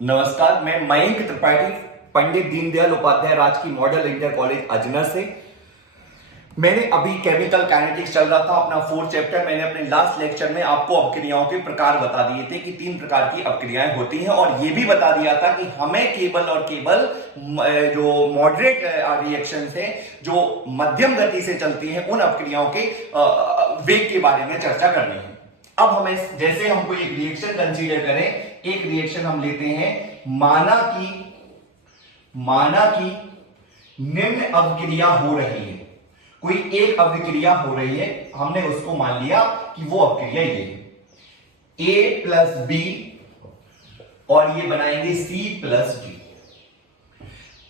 नमस्कार, मैं मयंक त्रिपाठी, पंडित Deendayal Upadhyay Rajkiya model inter college Ajnar से। मैंने अभी केमिकल काइनेटिक्स चल रहा था अपना 4th चैप्टर। मैंने अपने लास्ट लेक्चर में आपको अपक्रियाओं के प्रकार बता दिए थे कि 3 प्रकार की अपक्रियाएं होती हैं, और यह भी बता दिया था कि हमें केवल और केवल जो मॉडरेट रिएक्शन है, जो मध्यम गति से चलती हैं, उन अपक्रियाओं के वेग के बारे में चर्चा करनी है। अब हमें जैसे हमको एक रिएक्शन कंसीडर करें, एक रिएक्शन हम लेते हैं, माना कि निम्न अभिक्रिया हो रही है, कोई एक अभिक्रिया हो रही है, हमने उसको मान लिया कि वो अभिक्रिया ये है, A प्लस बी और ये बनाएंगे C प्लस डी।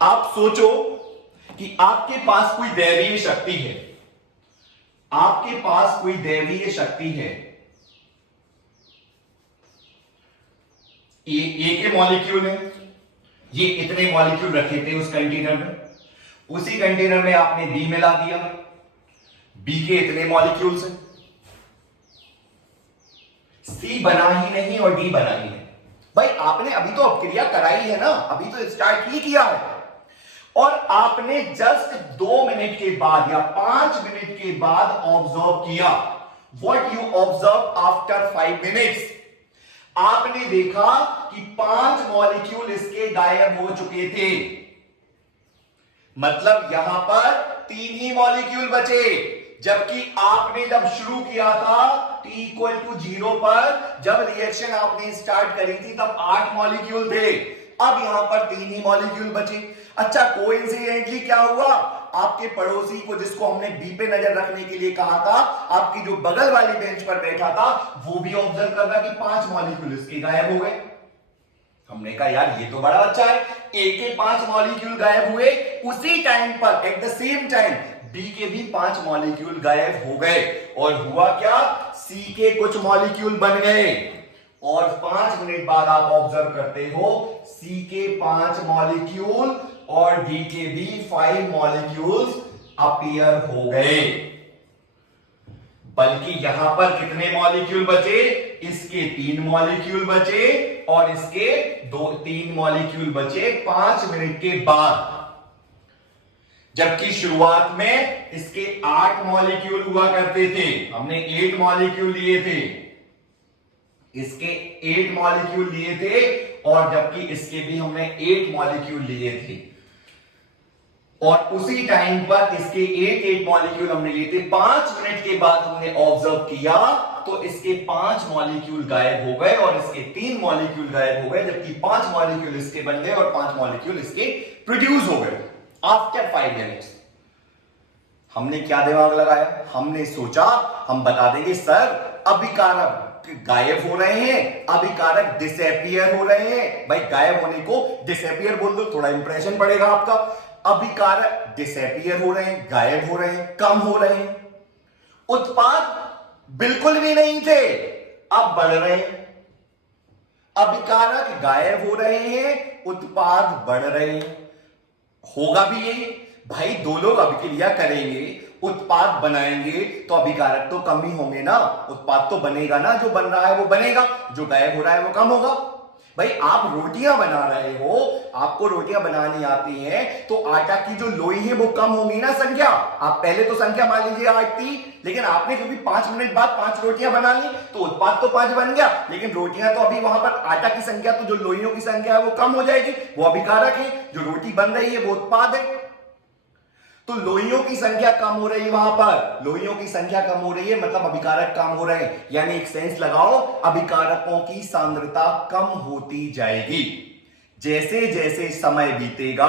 आप सोचो कि आपके पास कोई दैवीय शक्ति है, आपके पास कोई दैवीय शक्ति है, ए के मॉलिक्यूल है, ये इतने मॉलिक्यूल रखे थे उस कंटेनर में, उसी कंटेनर में आपने बी मिला दिया, बी के इतने मॉलिक्यूल्स हैं, सी बना ही नहीं और डी बना ही नहीं। भाई आपने अभी तो अपक्रिया कराई है ना, अभी तो स्टार्ट ही किया है, और आपने जस्ट 2 मिनट के बाद या 5 मिनट के बाद ऑब्जर्व किया। What you observe after 5 minutes, आपने देखा कि 5 मॉलिक्यूल इसके गायब हो चुके थे। मतलब यहां पर 3 ही मॉलिक्यूल बचे, जबकि आपने जब शुरू किया था t=0 पर, जब रिएक्शन आपने स्टार्ट करी थी तब 8 मॉलिक्यूल थे, अब यहां पर 3 ही मॉलिक्यूल बचे। अच्छा, कोइंसिडेंटली क्या हुआ, आपके पड़ोसी को जिसको हमने बी पे नजर रखने के लिए कहा था, आपकी जो बगल वाली बेंच पर बैठा था, वो भी ऑब्जर्व कर रहा कि 5 मॉलिक्यूल इसके गायब हो गए। हमने कहा यार ये तो बड़ा अच्छा है, ए के 5 मॉलिक्यूल गायब हुए, उसी टाइम पर at the same time B के भी 5 मॉलिक्यूल गायब हो गए, और हुआ क्या, सी के कुछ मॉलिक्यूल बन गए, और 5 मिनट बाद आप ऑब्जर्व करते हो सी के 5 मॉलिक्यूल और डी के भी 5 मॉलिक्यूल्स अपीयर हो गए। बल्कि यहां पर कितने मॉलिक्यूल बचे, इसके 3 मॉलिक्यूल बचे और इसके 3 मॉलिक्यूल बचे 5 मिनट के बाद। जबकि शुरुआत में इसके 8 मॉलिक्यूल हुआ करते थे, हमने 8 मॉलिक्यूल लिए थे, इसके 8 मॉलिक्यूल लिए थे, और जबकि इसके भी हमने 8 मॉलिक्यूल लिए थे, और उसी टाइम पर इसके 8 मॉलिक्यूल हमने लिए थे। 5 मिनट के बाद हमने ऑब्जर्व किया तो इसके 5 मॉलिक्यूल गायब हो गए और इसके 3 मॉलिक्यूल गायब हो गए, जबकि 5 मॉलिक्यूल इसके बन गए और 5 मॉलिक्यूल इसके प्रोड्यूस हो गए आफ्टर 5 मिनट्स। हमने क्या दिमाग लगाया, हमने सोचा हम बता देंगे सर अभिकारक गायब हो रहे हैं, अभिकारक डिसअपियर हो रहे हैं। भाई गायब होने को डिसअपियर बोल दो, थोड़ा इंप्रेशन पड़ेगा आपका। अभिकारक डिसअपियर हो रहे हैं, गायब हो रहे हैं, कम हो रहे हैं। उत्पाद बिल्कुल भी नहीं थे, अब बढ़ रहे हैं। अभिकारक गायब हो रहे हैं, उत्पाद बढ़ रहे हैं। होगा भी यही, भाई 2 लोग अभिक्रिया करेंगे, उत्पाद बनाएंगे, तो अभिकारक तो कम ही होंगे ना, उत्पाद तो बनेगा ना, जो बन रहा है वो बनेगा, जो गायब हो रहा है वो कम होगा। भाई आप रोटियां बना रहे हो, आपको रोटियां बनानी आती हैं, तो आटा की जो लोई है वो कम होगी ना संख्या। आप पहले तो संख्या मान लीजिए 8 थी, लेकिन आपने क्योंकि 5 मिनट बाद 5 रोटियां बना ली, तो उत्पाद तो 5 बन गया, लेकिन रोटियां तो अभी वहां पर आटा की संख्या, तो जो लोइयों की संख्या है वो कम हो जाएगी, वो अभिकारक है, जो रोटी बन रही है वो उत्पाद है। तो लोइयों की संख्या कम हो रही है, वहां पर लोइयों की संख्या कम हो रही है, मतलब अभिकारक कम हो रहे हैं। यानी एक सेंस लगाओ, अभिकारकों की सांद्रता कम होती जाएगी। जैसे जैसे समय बीतेगा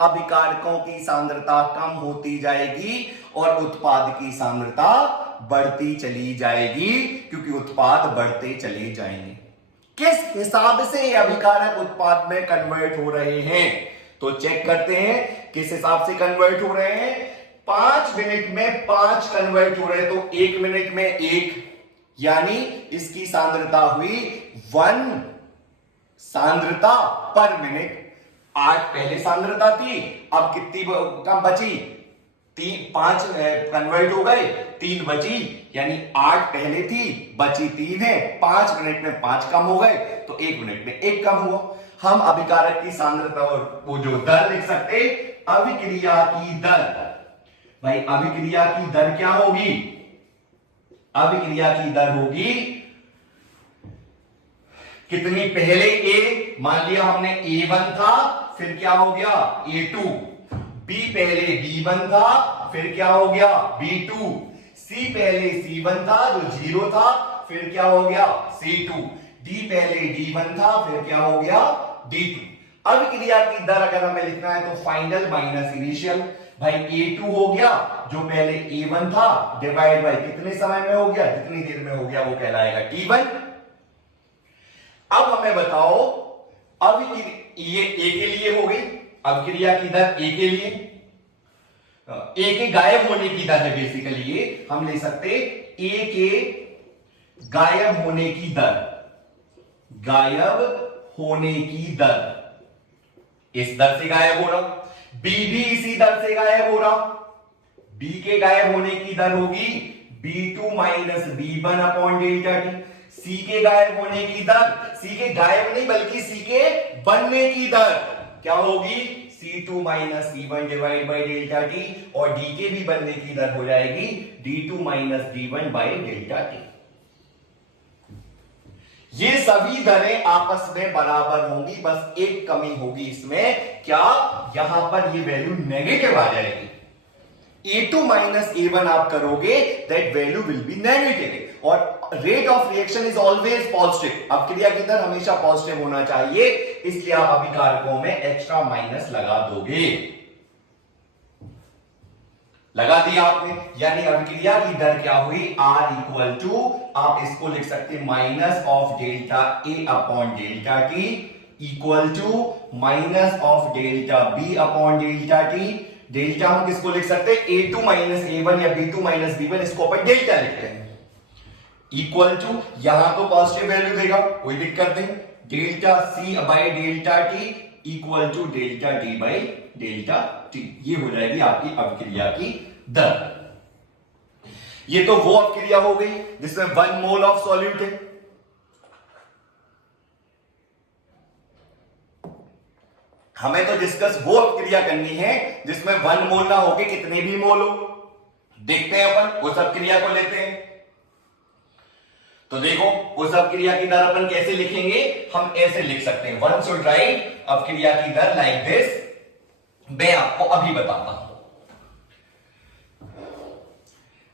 अभिकारकों की सांद्रता कम होती जाएगी और उत्पाद की सांद्रता बढ़ती चली जाएगी, क्योंकि उत्पाद बढ़ते चले जाएंगे। किस हिसाब से अभिकारक उत्पाद में कन्वर्ट हो रहे हैं, तो चेक करते हैं किस हिसाब से कन्वर्ट हो रहे हैं। 5 मिनट में 5 कन्वर्ट हो रहे हैं, तो 1 मिनट में 1, यानी इसकी सांद्रता हुई 1 सांद्रता पर मिनट। 8 पहले सांद्रता थी, अब कितनी कम बची, 5 कन्वर्ट हो गए, 3 बची, यानी 8 पहले थी, बची 3 है, 5 मिनट में 5 कम हो गए, तो 1 मिनट में 1 कम हुआ। हम अभिकारक की सांद्रता और वो जो दर लिख सकते, अभिक्रिया की दर। भाई अभिक्रिया की दर क्या होगी? अभिक्रिया की दर होगी कितनी? पहले ए, मान लिया हमने A1 था, फिर क्या हो गया A2। B पहले B1 था, फिर क्या हो गया B2। C पहले C1 था जो 0 था, फिर क्या हो गया C2। D पहले D1 था, फिर क्या हो गया D2। अभिक्रिया की दर अगर हमें लिखना है तो फाइनल माइनस इनिशियल। भाई A2 हो गया जो पहले A1 था, डिवाइड बाय कितने समय में हो गया, जितनी देर में हो गया वो कहलाएगा T1। अब हमें बताओ ये ए के लिए हो गई अभिक्रिया की दर, ए के लिए ए के गायब होने की दर है। बेसिकली ये हम ले सकते ए के गायब होने की दर, गायब होने की दर, इस दर से गायब हो रहा। बी भी इसी दर से गायब हो रहा। बी के गायब होने की दर होगी B2 minus B1 upon delta T. C के गायब होने की दर, सी के गायब नहीं बल्कि सी के बनने की दर क्या होगी? C2 minus C1 divide by delta T. और डी के भी बनने की दर हो जाएगी D2 minus D1 by delta T. ये सभी दरें आपस में बराबर होंगी, बस एक कमी होगी इसमें, क्या? यहां पर ये वैल्यू नेगेटिव आ जाएगी। A2 माइनस A1 आप करोगे, that value will be negative. और rate of reaction is always positive, अभिक्रिया की दर हमेशा पॉजिटिव होना चाहिए, इसलिए आप अभिकारकों में एक्स्ट्रा माइनस लगा दोगे। लगा दिया आपने, यानी अभिक्रिया की दर क्या हुई? R इक्वल टू, आप इसको लिख सकते minus of delta A upon delta T equal to minus of delta B upon delta T. Delta हम किसको लिख सकते हैं? A2 माइनस A1 या B2 माइनस B1, इसको अपन डेल्टा लिखते हैं। इक्वल टू, यहां तो पॉजिटिव वैल्यू देगा, कोई दिक्कत नहीं, delta C by delta T equal to delta D by delta T. ये हो जाएगी आपकी अभिक्रिया की दर। ये तो वो अभिक्रिया हो गई जिसमें 1 मोल ऑफ सॉल्यूट है। हमें तो डिस्कस वो अभिक्रिया करनी है जिसमें 1 मोल ना होके कितने भी मोल हो। देखते हैं अपन उस अभिक्रिया को लेते हैं। तो देखो उस अभिक्रिया की दर अपन कैसे लिखेंगे? हम ऐसे लिख सकते हैं, वन शुड राइट अभिक्रिया की दर लाइक दिस। मैं आपको अभी बताता हूं।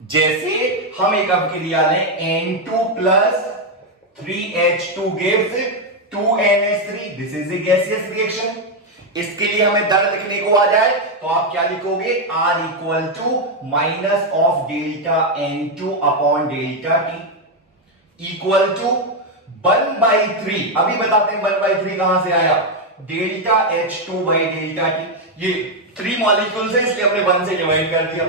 जैसे हम एक अभिक्रिया लें N2 plus 3H2 gives 2NH3, this is a gaseous reaction. इसके लिए हमें दर लिखने को आ जाए तो आप क्या लिखोगे? R equal to minus of delta N2 upon delta T equal to 1/3। अभी बताते हैं 1/3 कहां से आया? Delta H2 by delta T। ये 3 मॉलिक्यूल्स है इसलिए हमने 1 से डिवाइड कर दिया।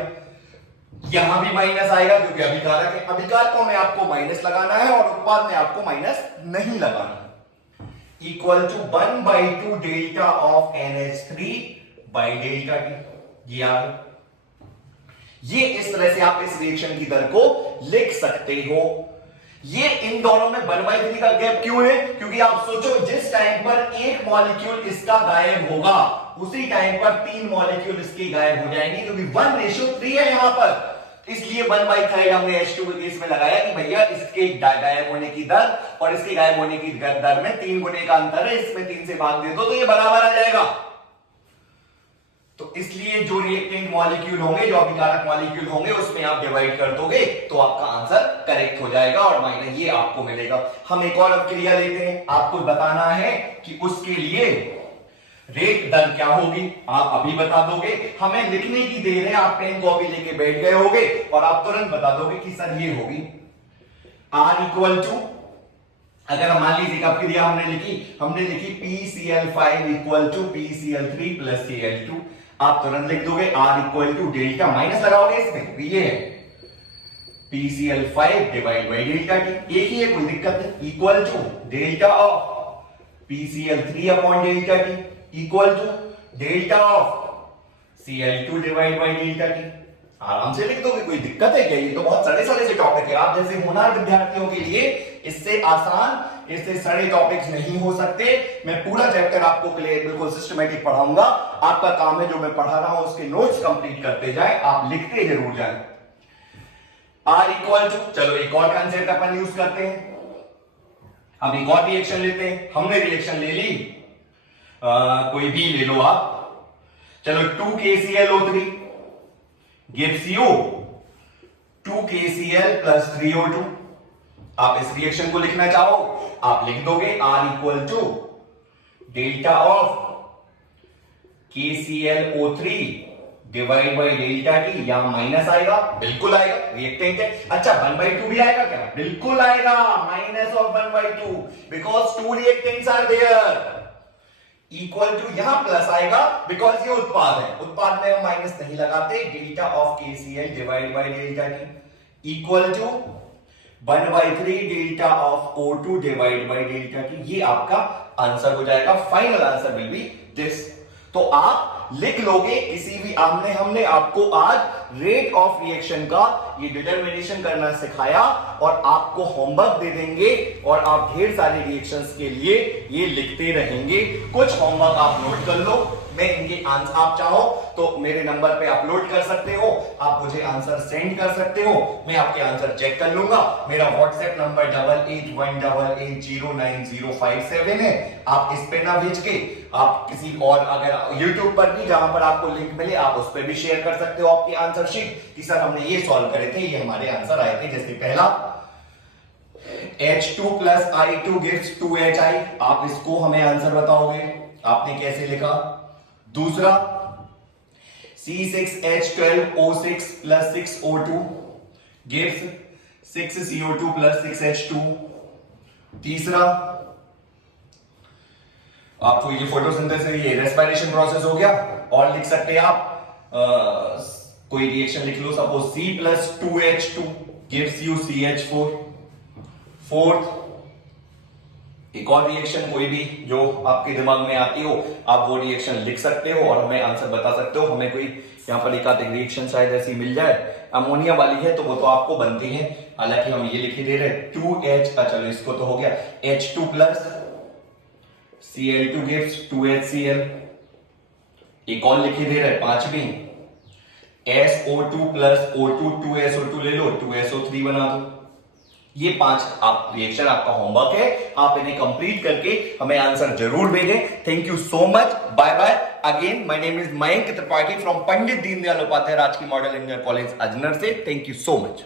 यहां भी माइनस आएगा क्योंकि अभिकारक है। अभिकारकों में आपको माइनस लगाना है और उत्पाद में आपको माइनस नहीं लगाना। Equal to 1/2 delta of NH3 by delta T. ये आ गया। ये इस तरह से आप इस रिएक्शन की दर को लिख सकते हो। ये इन दोनों में 1/3 का गैप क्यों है? क्योंकि आप सोचो जिस टाइम पर एक मॉलिक्यूल इसका गायब होगा उसी टाइम पर 3 मॉलिक्यूल इसके गायब हो जाएंगे, क्योंकि 1:3 है यहां पर। इसलिए 1/3 हमने H2 के केस में लगाया कि भैया इसके गायब होने की दर और इसके गायब होने की दर में 3 गुने का अंतर है, इसमें 3 से भाग दे दो तो ये बराबर आ जाएगा। तो इसलिए जो रिएक्टेंट मॉलिक्यूल होंगे, जो अभिकारक मॉलिक्यूल होंगे, उसमें आप डिवाइड कर दोगे तो आपका आंसर करेक्ट हो जाएगा और माइनस ये आपको मिलेगा। हम एक और अभिक्रिया लेते हैं। आपको बताना है कि उसके लिए रेट दर क्या होगी, आप अभी बता दोगे। हमें लिखने की देर है, आप पेन कॉपी लेके बैठ गए होगे और आप तुरंत बता दोगे कि सर ये होगी R इक्वल टू, अगर मान लीजिए अभिक्रिया हमने लिखी PCl5 equal to PCl3 plus Cl2, आप तुरंत लिख दोगे R equal to delta, minus लगाओगे इसमें, ये है PCl5 divide by delta T. एक ही है, कोई दिक्कत नहीं। Equal to delta of PCl3 upon delta T equal to delta of Cl2 divide by delta T. आराम से लिख दोगे, कोई दिक्कत है क्या? ये तो बहुत सड़े सड़े से टॉपिक है। आप जैसे होनहार विद्यार्थियों के लिए इससे आसान, इससे सारे टॉपिक्स नहीं हो सकते। मैं पूरा चैप्टर आपको क्लियर बिल्कुल सिस्टमेटिक पढ़ाऊंगा। आपका काम है जो मैं पढ़ा रहा हूं उसके नोट्स कंप्लीट करते जाए, आप लिखते जरूर जाए। R इक्वल टू, चलो एक और कंसेप्ट अपन यूज करते हैं। अब एक और रिएक्शन लेते हैं। हमने रिएक्शन ले ली, कोई भी ले लो आप। चलो 2KClO3 gives you 2KCl plus 3O2। आप इस रिएक्शन को लिखना चाहो आप लिख दोगे R equal to delta of KClO3 divide by delta T। या माइनस आएगा, बिल्कुल आएगा, रिएक्टेंट है। अच्छा 1/2 भी आएगा क्या? बिल्कुल आएगा, minus of 1/2 because 2 reactants are there. Equal to यहां प्लस आएगा बिकॉज ये उत्पाद है, उत्पाद में हम माइनस नहीं लगाते। Delta of KCl divide by delta T equal to 1/3 delta of O2 divide by delta T। ये आपका आंसर हो जाएगा। Final answer will be this. तो आप लिख लोगे किसी भी हमने आपको आज रेट ऑफ रिएक्शन का ये डिटरमिनेशन करना सिखाया और आपको होमवर्क दे देंगे और आप ढेर सारे रिएक्शंस के लिए ये लिखते रहेंगे। कुछ होमवर्क आप नोट कर लो, मैं इनके आंसर आप चाहो तो मेरे नंबर पे अपलोड कर सकते हो, आप मुझे आंसर सेंड कर सकते हो, मैं आपके आंसर चेक कर लूंगा। मेरा व्हाट्सएप नंबर 8818880957 है। आप इस पे ना भेज के आप किसी और अगर यूट्यूब पर भी जहां पर आपको लिंक मिले आप उस पर भी शेयर कर सकते हो आपकी आंसर शीट कि सर हमने ये सॉल्व करे थे, ये हमारे आंसर आए थे। जैसे पहला H2 plus I2 gives 2HI, आप इसको हमें आंसर बताओगे आपने कैसे लिखा। दूसरा C6H12O6 plus 6O2 gives 6CO2 plus 6H2। तीसरा आपको ये फोटोसिंथेसिस ये रेस्पिरेशन प्रोसेस हो गया। और लिख सकते हैं आप कोई रिएक्शन लिख लो, suppose C plus 2H2 gives you CH4। Fourth एक और रिएक्शन कोई भी जो आपके दिमाग में आती हो आप वो रिएक्शन लिख सकते हो और हमें आंसर बता सकते हो। हमें कोई यहां पर एक आध रिएक्शन शायद ऐसी मिल जाए, अमोनिया वाली है तो वो तो आपको बनती है, हालांकि हम ये लिख ही दे रहे 2H। चलो इसको तो हो गया H2 plus Cl2 gives 2HCl। एक और लिख ही दे रहे पांचवी SO2 plus O2 2SO2 ले लो 2SO3 बना दो। ये 5 आप रिएक्शन आपका होमवर्क है, आप इन्हें कंप्लीट करके हमें आंसर जरूर भेजें। Thank you so much, bye bye. Again my name is Mayank Tripathi from Pandit Deendayal Upadhyay Rajkiya model engineer college Ajnar से। Thank you so much.